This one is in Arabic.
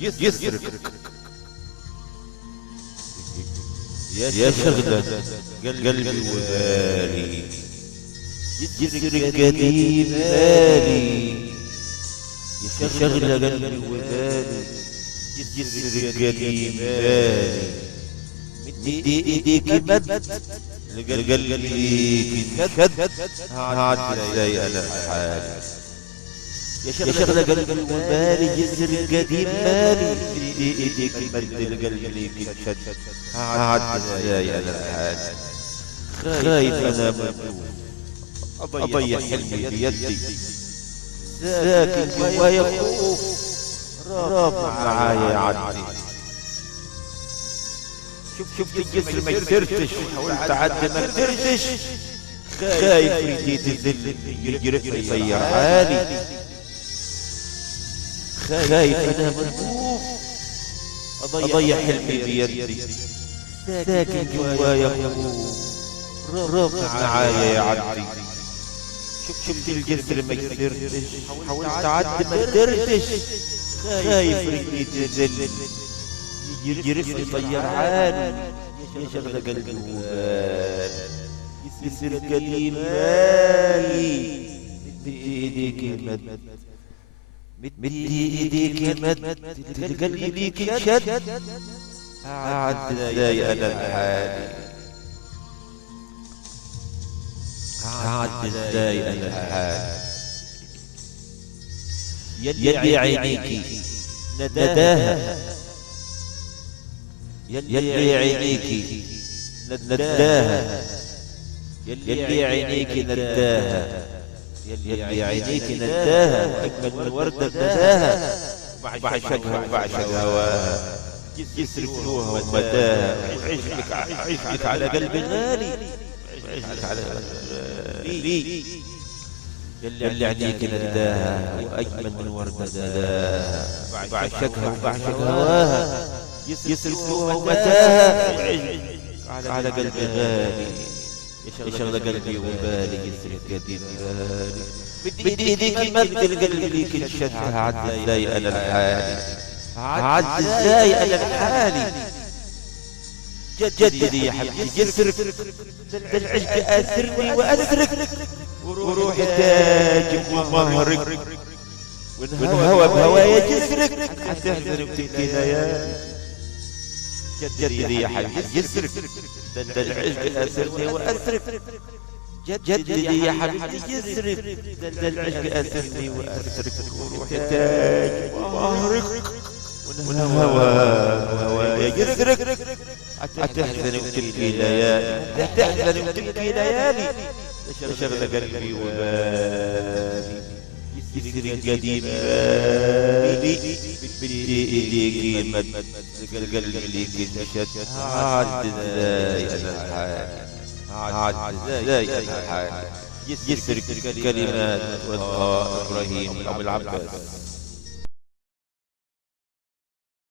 يسرك يا شغلة قلبي وبالي، يسرك قديم بالي، يا شغلة قلبي وبالي، يسرك قديم بالي. مدي ايديك مد لقلبي كنشد، هعدي ازاي انا حالي. يا شغلة قلبي وبالي، يسرك قديم بالي، مدي ايديك مد لقلبي كنشد، هعدي ازاي انا حالي. خايف انا ممنوع اضيع حلمي بيدي، ساكن جوايا خوف رافع معايا يعدي. شفت الجسر ما قدرتش، حاولت اعدي ما قدرتش، خايف رديت الذل يجرف يطير حالي. خايف انا ملهوف اضيع حلمي بيدي، ساكن جوايا خوف رافع معايا يعدي. شفت الجسر ما قدرتش، حاولت اعدي ما قدرتش، خايف رديت الذل يجرف يطير حالي. يا شغلة قلبي وبال، يسر قديم بالي، مدي ايديك مد، مدي ايديك مد قلبي كنشد، اعد ازاي انا بحالي، اعد ازاي انا بحالي. يلي عينيكي نداها، يلي عينيكي نداها، يلي عينيكي نداها، يلي عينيكي نداها، واجمل من وردة نداها، بعشقها وبعشق هواها، يسرقوها ومداها. عشقك على قلبي غالي، عشقك على قلبي، يلي عينيكي نداها، واجمل من وردة نداها، بعشقها وبعشق هواها، يسرقوها ومتاها، على قلبي غالي. يا شغلة قلبي وبالي، يسرق قديم بالي، بدي ايديك يمد قلبي كنشد، هعد ازاي انا لحالي، هعد ازاي انا لحالي. جددي يا حبيبي يسرك، ده العشق اسرني واسرك، وروحي تاج ومهرك، والهوى بهوايا جسرك، حتحزن وتبكي ليالي. جددي يا حبيبي يسرك، ده العشق اسرني واسرك، جددي يا حبيبي يسرك، ده العشق اسرني واسرك، وروحي تاج ومهرك، والهوى بهوايا جسرك، حتحزن وتبكي ليالي، حتحزن وتبكي ليالي. يا شغلة قلبي وبالي، يسرق قديم بالي، بدي ايديك مد قلبي كنشد، هعد ازاي انا الحالي، هعد ازاي انا الحالي. يسرق الكلمات والله ابراهيم ابو العباس.